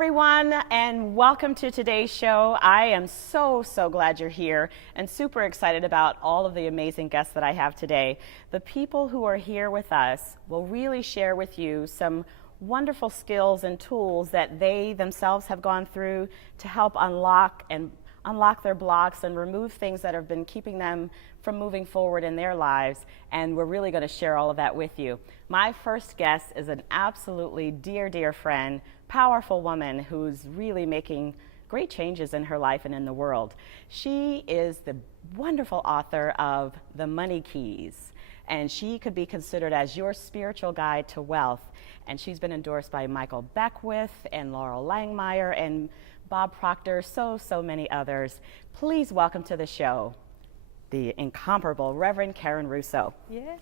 everyone, and welcome to today's show. I am so glad you're here and super excited about all of the amazing guests that I have today. The people who are here with us will really share with you some wonderful skills and tools that they themselves have gone through to help unlock their blocks and remove things that have been keeping them from moving forward in their lives, and we're really going to share all of that with you. My first guest is an absolutely dear friend, powerful woman who's really making great changes in her life and in the world. She is the wonderful author of The Money Keys, and she could be considered as your spiritual guide to wealth. And she's been endorsed by Michael Beckwith and Laurel Langmeyer and Bob Proctor, so many others. Please welcome to the show the incomparable Reverend Karen Russo. Yeah.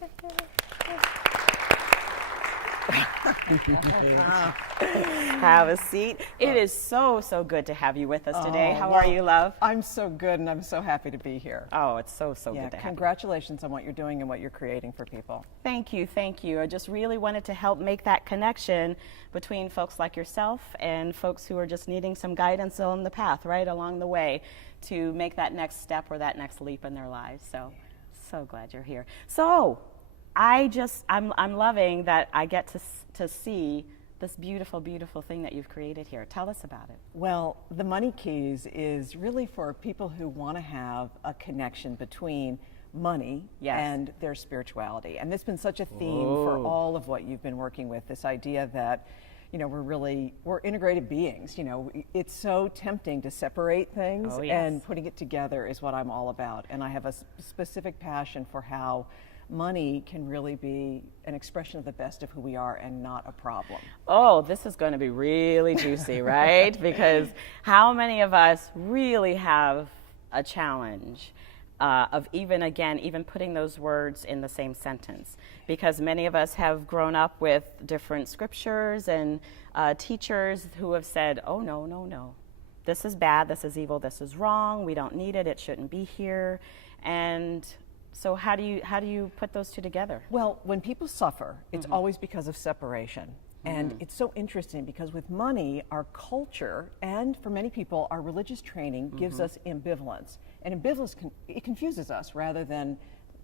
Have a seat. It is so good to have you with us today. How are you, love? I'm so good, and I'm so happy to be here. Oh, it's so good to have you. Congratulations on what you're doing and what you're creating for people. Thank you. I just really wanted to help make that connection between folks like yourself and folks who are just needing some guidance on the path, right along the way, to make that next step or that next leap in their lives. So glad you're here. So I'm loving that I get to see this beautiful thing that you've created here. Tell us about it. Well, the Money Keys is really for people who want to have a connection between money and their spirituality. And this has been such a theme for all of what you've been working with, this idea that, you know, we're integrated beings. You know, it's so tempting to separate things, and putting it together is what I'm all about. And I have a specific passion for how money can really be an expression of the best of who we are and not a problem. Oh, this is going to be really juicy, right? Because how many of us really have a challenge of even putting those words in the same sentence? Because many of us have grown up with different scriptures and teachers who have said, oh, no. This is bad, this is evil, this is wrong, we don't need it, it shouldn't be here. And so how do you put those two together? Well, when people suffer, it's always because of separation. And it's so interesting because with money, our culture, and for many people, our religious training gives us ambivalence. And ambivalence, it confuses us rather than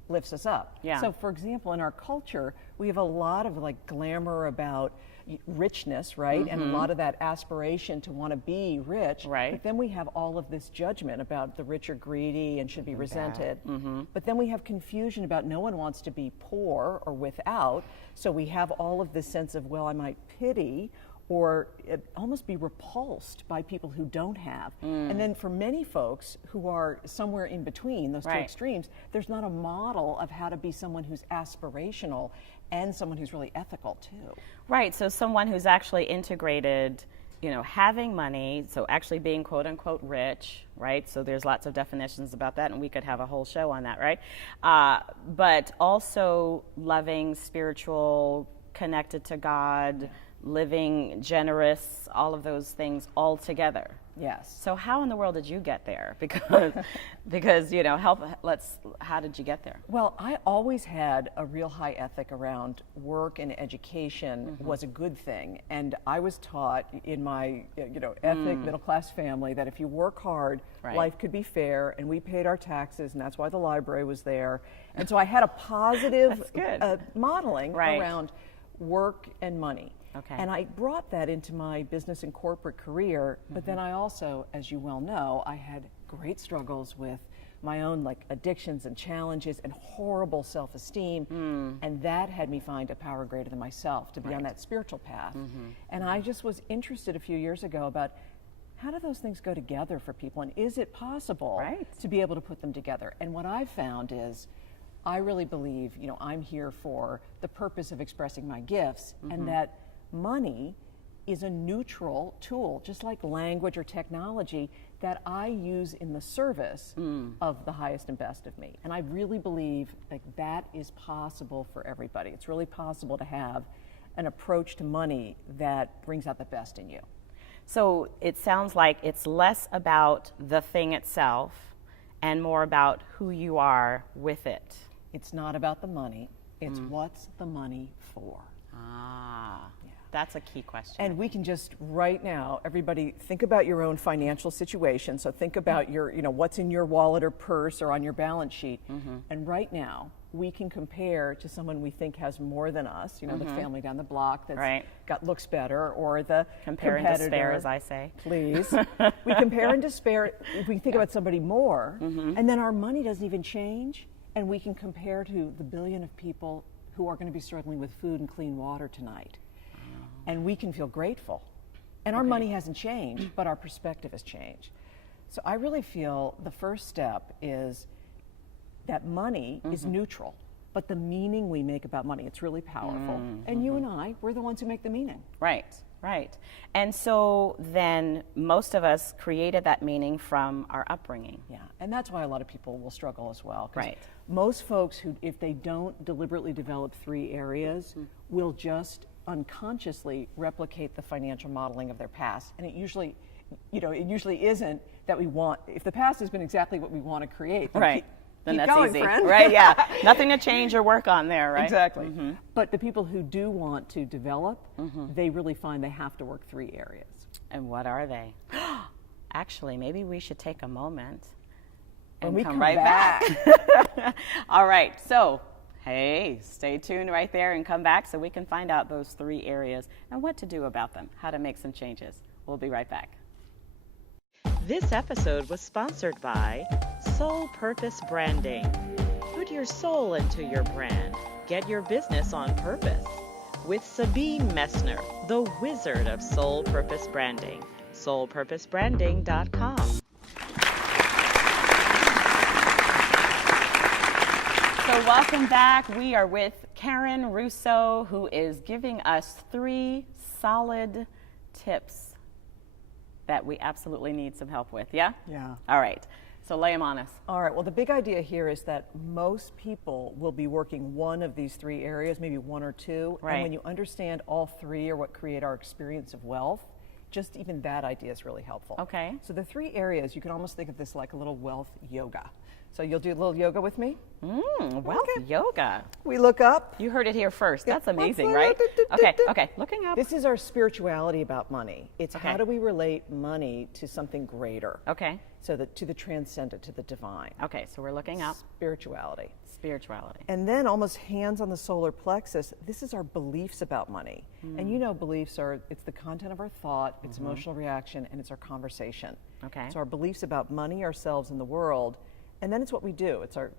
lifts us up. Yeah. So for example, in our culture, we have a lot of like glamour about richness, right? And a lot of that aspiration to want to be rich. Right. But then we have all of this judgment about the rich are greedy and should be resented. But then we have confusion about no one wants to be poor or without. So we have all of this sense of, well, I might pity or almost be repulsed by people who don't have. And then for many folks who are somewhere in between those two extremes, there's not a model of how to be someone who's aspirational and someone who's really ethical too. Right, so someone who's actually integrated, you know, having money, so actually being quote unquote rich, right? So there's lots of definitions about that, and we could have a whole show on that, right? But also loving, spiritual, connected to God, living, generous, all of those things all together. Yes. So how in the world did you get there? Because you know, how did you get there? Well, I always had a real high ethic around work and education was a good thing. And I was taught in my, ethnic middle class family that if you work hard, life could be fair, and we paid our taxes, and that's why the library was there. And so I had a positive modeling around work and money. Okay. And I brought that into my business and corporate career, but then I also, as you well know, I had great struggles with my own like addictions and challenges and horrible self-esteem, and that had me find a power greater than myself to be on that spiritual path. And I just was interested a few years ago about how do those things go together for people, and is it possible to be able to put them together? And what I've found is I really believe, I'm here for the purpose of expressing my gifts, and that money is a neutral tool, just like language or technology, that I use in the service of the highest and best of me. And I really believe that is possible for everybody. It's really possible to have an approach to money that brings out the best in you. So it sounds like it's less about the thing itself and more about who you are with it. It's not about the money, it's what's the money for. That's a key question. And we can just right now, everybody, think about your own financial situation. So think about your, what's in your wallet or purse or on your balance sheet. And right now, we can compare to someone we think has more than us, the family down the block that's looks better, or the compare and despair, as I say. Please. We compare and despair if we think about somebody more, and then our money doesn't even change, and we can compare to the billion of people who are going to be struggling with food and clean water tonight. And we can feel grateful. And our money hasn't changed, but our perspective has changed. So I really feel the first step is that money is neutral, but the meaning we make about money, it's really powerful. And you and I, we're the ones who make the meaning. Right. And so then most of us created that meaning from our upbringing. Yeah, and that's why a lot of people will struggle as well. Right. Most folks who, if they don't deliberately develop 3 areas, will just unconsciously replicate the financial modeling of their past. And it usually, it usually isn't that we want, if the past has been exactly what we want to create, then then keep that's going, easy, friend. right? Yeah, nothing to change or work on there, right? Exactly. But the people who do want to develop, they really find they have to work 3 areas. And what are they? Actually, maybe we should take a moment and when we come right back. All right, so hey, stay tuned right there and come back so we can find out those 3 areas and what to do about them, how to make some changes. We'll be right back. This episode was sponsored by Soul Purpose Branding. Put your soul into your brand. Get your business on purpose. With Sabine Messner, the wizard of Soul Purpose Branding. SoulPurposeBranding.com. So welcome back. We are with Karen Russo, who is giving us 3 solid tips that we absolutely need some help with, yeah? Yeah. All right, so lay them on us. All right, well, the big idea here is that most people will be working one of these 3 areas, maybe 1 or 2. Right. And when you understand all 3 are what create our experience of wealth, just even that idea is really helpful. Okay. So the 3 areas, you can almost think of this like a little wealth yoga. So you'll do a little yoga with me? Wealth yoga. We look up. You heard it here first. That's amazing, Let's- right? Okay, looking up. This is our spirituality about money. It's Okay. how do we relate money to something greater? Okay, So that to the transcendent, to the divine. okay, so we're looking up. Spirituality. Spirituality. And then almost hands on the solar plexus, this is our beliefs about money. And beliefs are, it's the content of our thought, it's emotional reaction, and it's our conversation. Okay. So our beliefs about money, ourselves, and the world. And then it's what we do. It's our,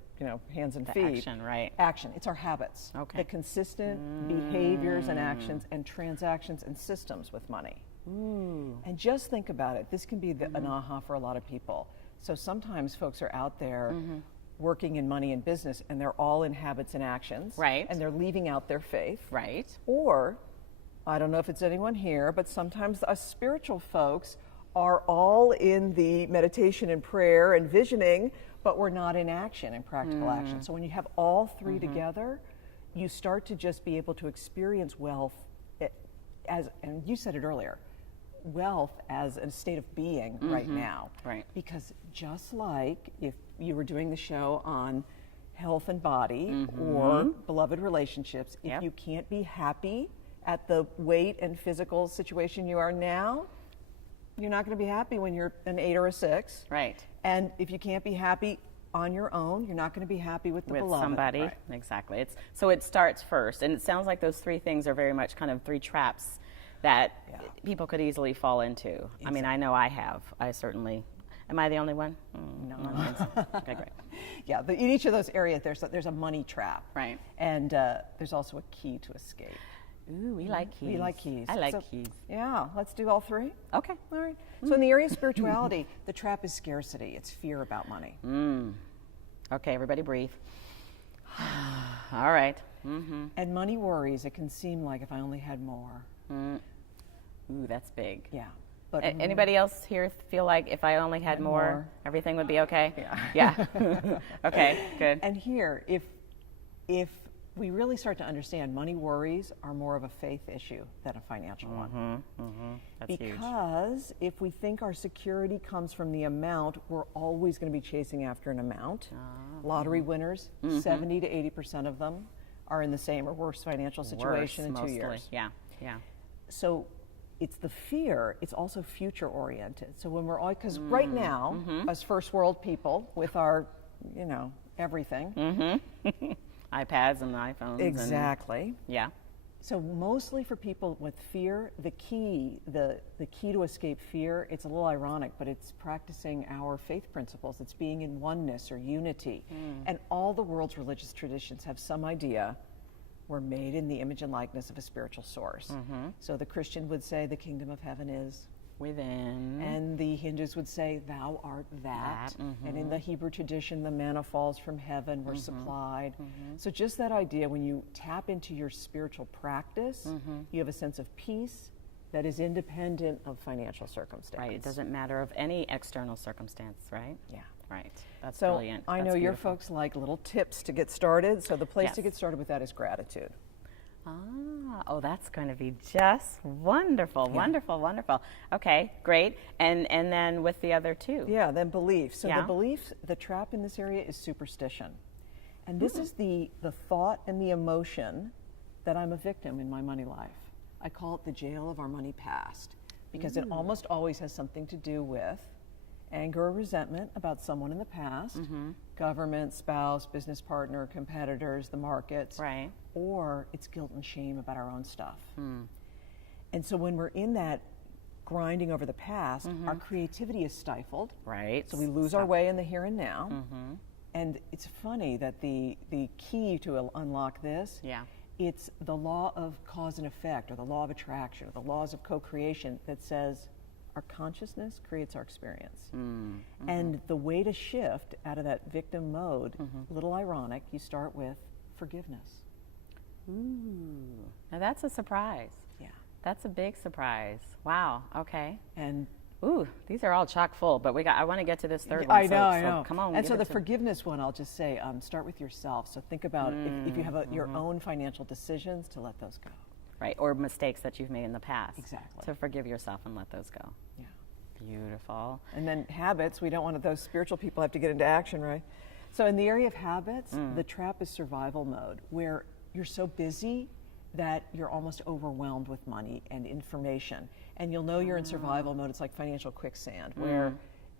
hands and The feet. action, right. Action. It's our habits. Okay. The consistent behaviors and actions and transactions and systems with money. And just think about it. This can be an aha for a lot of people. So sometimes folks are out there working in money and business, and they're all in habits and actions. Right. And they're leaving out their faith. Right. Or, I don't know if it's anyone here, but sometimes us spiritual folks are all in the meditation and prayer and visioning, but we're not in action, in practical action. So when you have all 3 together, you start to just be able to experience wealth as, and you said it earlier, wealth as a state of being right now. Right. Because just like if you were doing the show on health and body or beloved relationships, if you can't be happy at the weight and physical situation you are now, you're not going to be happy when you're an 8 or a 6. Right. And if you can't be happy on your own, you're not going to be happy with the beloved. Somebody. Right. Exactly. So it starts first, and it sounds like those 3 things are very much kind of 3 traps that people could easily fall into. Exactly. I mean, I know I have. I certainly. Am I the only one? No. Okay, great. Yeah, in each of those areas, there's a money trap. Right. And there's also a key to escape. Ooh, we like keys. We like keys. I like keys. Yeah, let's do all 3. Okay. All right. So in the area of spirituality, the trap is scarcity. It's fear about money. Okay, everybody breathe. All right. And money worries. It can seem like if I only had more. Ooh, that's big. Yeah. But anybody else here feel like if I only had more, everything would be okay? Yeah. Okay, good. And here, if we really start to understand money worries are more of a faith issue than a financial one. That's huge. Because if we think our security comes from the amount, we're always going to be chasing after an amount. Lottery winners, 70 to 80% of them are in the same or worse financial situation in 2 years. Yeah. so it's the fear, it's also future oriented. So when we're all, because right now, as first world people with our, everything. iPads and iPhones. Exactly. Yeah. So mostly for people with fear, the key to escape fear, it's a little ironic, but it's practicing our faith principles. It's being in oneness or unity. And all the world's religious traditions have some idea we're made in the image and likeness of a spiritual source. So the Christian would say the kingdom of heaven is within. And the Hindus would say, thou art that. And in the Hebrew tradition, the manna falls from heaven, we're supplied. So just that idea, when you tap into your spiritual practice, you have a sense of peace that is independent of financial circumstance. Right, it doesn't matter of any external circumstance, right? Yeah. Right, that's so brilliant. I know your folks like little tips to get started, so the place to get started with that is gratitude. Oh, that's going to be just wonderful, wonderful. Okay, great. And then with the other two? Yeah, then belief. So the belief, the trap in this area is superstition. And this is the thought and the emotion that I'm a victim in my money life. I call it the jail of our money past, because it almost always has something to do with anger or resentment about someone in the past, government, spouse, business partner, competitors, the markets, right? Or it's guilt and shame about our own stuff. And so when we're in that grinding over the past, our creativity is stifled. Right. So we lose our way in the here and now. And it's funny that the key to unlock this, it's the law of cause and effect, or the law of attraction, or the laws of co-creation that says our consciousness creates our experience. And the way to shift out of that victim mode, a little ironic, you start with forgiveness. Now that's a surprise. Yeah. That's a big surprise. Wow, okay. And these are all chock full, but I want to get to this third I one. know, I so know. Come on. And so the forgiveness one, I'll just say, start with yourself. So think about if you have your own financial decisions, to let those go. Right, or mistakes that you've made in the past. Exactly. To forgive yourself and let those go. Yeah. Beautiful. And then habits, we don't want those spiritual people have to get into action, right? So in the area of habits, the trap is survival mode, where you're so busy that you're almost overwhelmed with money and information. And you'll know you're in survival mode. It's like financial quicksand, where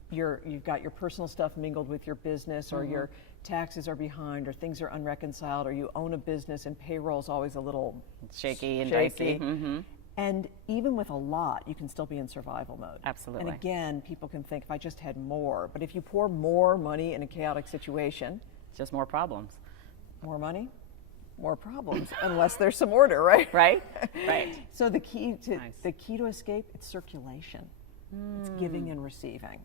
you've got your personal stuff mingled with your business, or your taxes are behind, or things are unreconciled, or you own a business and payroll's always a little shaky and dicey. And even with a lot, you can still be in survival mode. Absolutely. And again, people can think, if I just had more, but if you pour more money in a chaotic situation, just more problems. More money, more problems, unless there's some order, right? Right. So the key to escape, it's circulation. It's giving and receiving.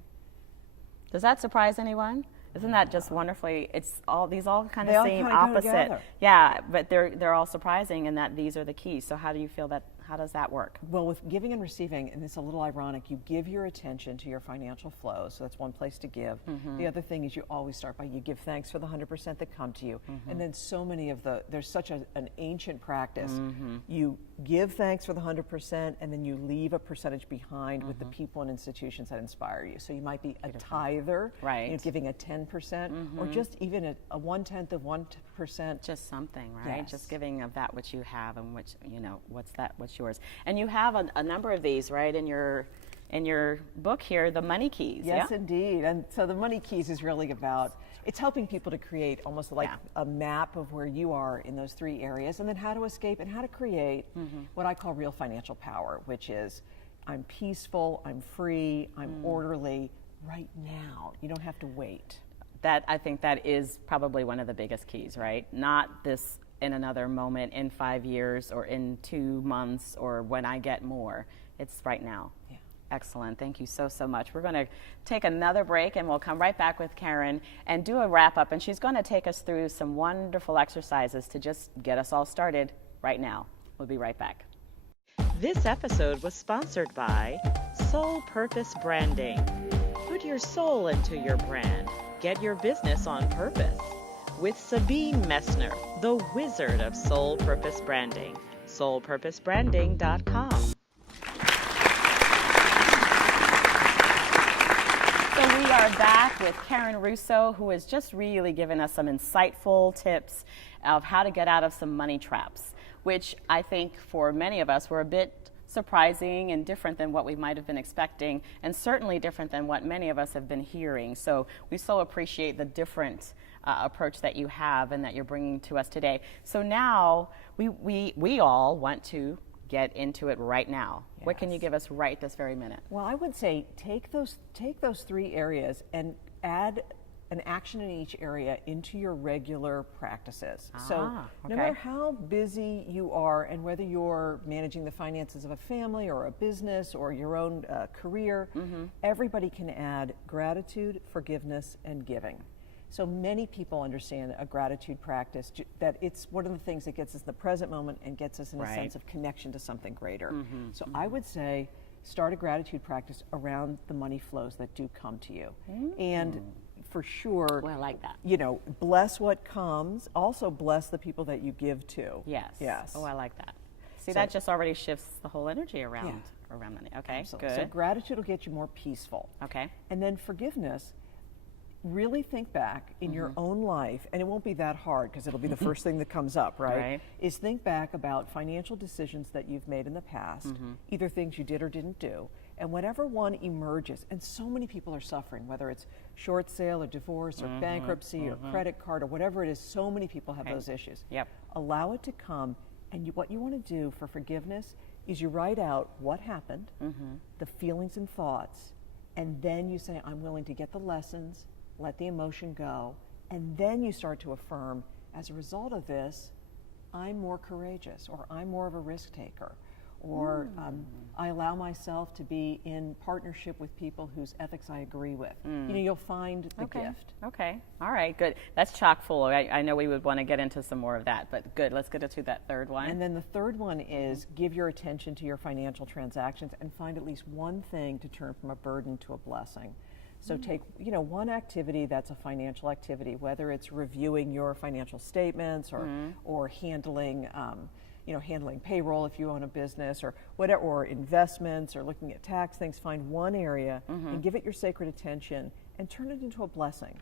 Does that surprise anyone? Isn't that just wonderfully? These all kind of seem opposite. Yeah, but they're all surprising in that these are the keys. So how do you feel that? How does that work? Well, with giving and receiving, and it's a little ironic, you give your attention to your financial flow, so that's one place to give. The other thing is you always start by, you give thanks for the 100% that come to you. And then so many of there's such an ancient practice. You give thanks for the 100%, and then you leave a percentage behind with the people and institutions that inspire you. So you might be a tither, right? Giving a 10%, or just even a 1/10 of 1%. Just something, right? Yes. Just giving of that which you have, and which what's yours. And you have a number of these, right, in your book here, the money keys. Yes, indeed. And so the money keys is really about, it's helping people to create almost like a map of where you are in those three areas, and then how to escape and how to create what I call real financial power, which is I'm peaceful, I'm free, I'm orderly right now. You don't have to wait. I think that is probably one of the biggest keys, right? Not this in another moment, in 5 years, or in 2 months, or when I get more. It's right now. Yeah. Excellent. Thank you so much. We're going to take another break, and we'll come right back with Karen and do a wrap up. And she's going to take us through some wonderful exercises to just get us all started right now. We'll be right back. This episode was sponsored by Soul Purpose Branding. Put your soul into your brand. Get your business on purpose. With Sabine Messner, the wizard of Soul Purpose Branding. SoulPurposeBranding.com. So we are back with Karen Russo, who has just really given us some insightful tips of how to get out of some money traps, which I think for many of us, we're a bit surprising and different than what we might have been expecting, and certainly different than what many of us have been hearing. So we so appreciate the different approach that you have and that you're bringing to us today. So now we all want to get into it right now. Yes. What can you give us right this very minute? Well, I would say take those 3 areas and add an action in each area into your regular practices. So no matter how busy you are and whether you're managing the finances of a family or a business or your own career, everybody can add gratitude, forgiveness, and giving. So many people understand a gratitude practice, that it's one of the things that gets us in the present moment and gets us in a sense of connection to something greater. So I would say start a gratitude practice around the money flows that do come to you. And for sure, well, I like that. You know, bless what comes, also bless the people that you give to. Yes. Yes. Oh, I like that. See, that just already shifts the whole energy around money. Okay, absolutely. good. So gratitude will get you more peaceful. Okay. And then forgiveness, really think back in your own life, and it won't be that hard because it'll be the first thing that comes up, right? Is think back about financial decisions that you've made in the past, either things you did or didn't do, and whatever one emerges, and so many people are suffering, whether it's short sale or divorce or bankruptcy or credit card or whatever it is, so many people have those issues. Yep. Allow it to come, and what you want to do for forgiveness is you write out what happened, the feelings and thoughts, and then you say, I'm willing to get the lessons, let the emotion go, and then you start to affirm, as a result of this, I'm more courageous, or I'm more of a risk taker, or I allow myself to be in partnership with people whose ethics I agree with. You know, you'll find the gift. Okay, all right, good. That's chock full. I know we would want to get into some more of that, but good, let's get into that third one. And then the third one is give your attention to your financial transactions and find at least one thing to turn from a burden to a blessing. So take, you know, one activity that's a financial activity, whether it's reviewing your financial statements or handling, handling payroll if you own a business or whatever, or investments or looking at tax things. Find one area and give it your sacred attention and turn it into a blessing.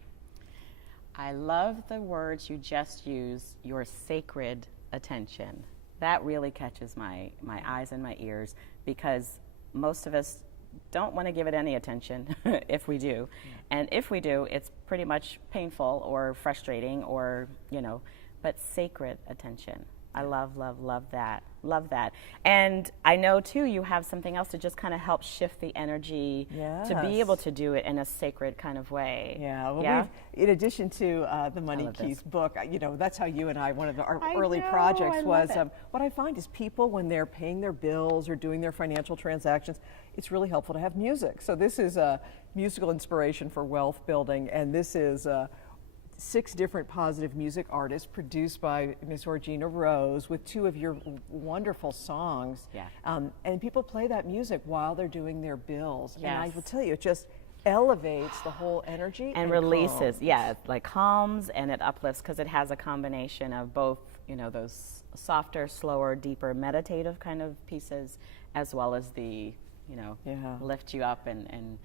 I love the words you just used, your sacred attention. That really catches my eyes and my ears, because most of us don't want to give it any attention if we do. And if we do, it's pretty much painful or frustrating or, but sacred attention. I love that. Love that. And I know, too, you have something else to just kind of help shift the energy to be able to do it in a sacred kind of way. Yeah. Well, in addition to the Money Keys book, that's how you and I, one of our early projects was, what I find is people, when they're paying their bills or doing their financial transactions, it's really helpful to have music. So this is a musical inspiration for wealth building, and this is 6 different positive music artists produced by Miss Orgena Rose with 2 of your wonderful songs. Yeah. And people play that music while they're doing their bills. Yes. And I will tell you, it just elevates the whole energy. And releases, calms. Yeah, it like calms and it uplifts, because it has a combination of both, those softer, slower, deeper, meditative kind of pieces, as well as the lift you up. And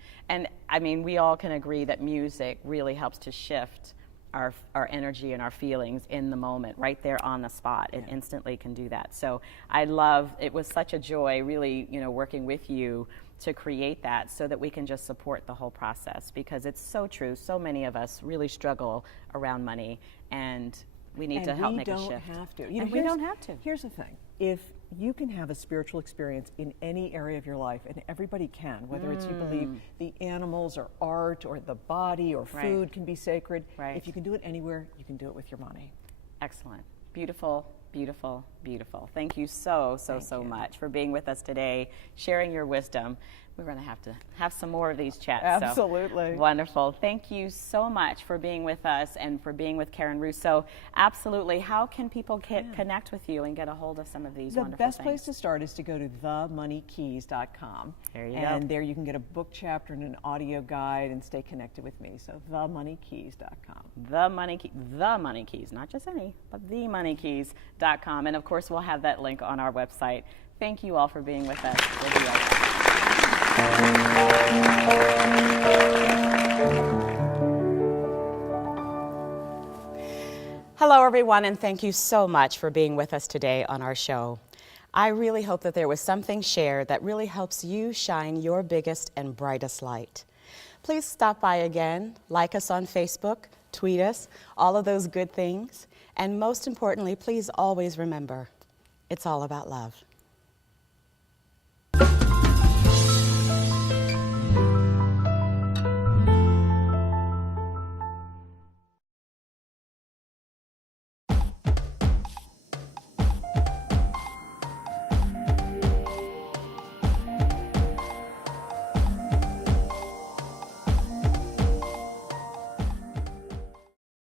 I mean, we all can agree that music really helps to shift our energy and our feelings in the moment, right there on the spot. It instantly can do that. So it was such a joy really, working with you to create that, so that we can just support the whole process, because it's so true. So many of us really struggle around money, and we need to help make a shift. And we don't have to. We don't have to. Here's the thing. If you can have a spiritual experience in any area of your life, and everybody can, whether it's you believe the animals or art or the body or food can be sacred. Right. If you can do it anywhere, you can do it with your money. Excellent. Beautiful, beautiful, beautiful. Thank you so much for being with us today, sharing your wisdom. We're going to have some more of these chats. Absolutely. So, wonderful. Thank you so much for being with us and for being with Karen Russo. Absolutely. How can people connect with you and get a hold of some of these wonderful things? The best place to start is to go to themoneykeys.com. There you go. And there you can get a book chapter and an audio guide and stay connected with me. So themoneykeys.com. The Money Keys, not just any, but themoneykeys.com. And of course, we'll have that link on our website. Thank you all for being with us. We'll be right back. Hello, everyone, and thank you so much for being with us today on our show. I really hope that there was something shared that really helps you shine your biggest and brightest light. Please stop by again, like us on Facebook, tweet us, all of those good things. And most importantly, please always remember, it's all about love.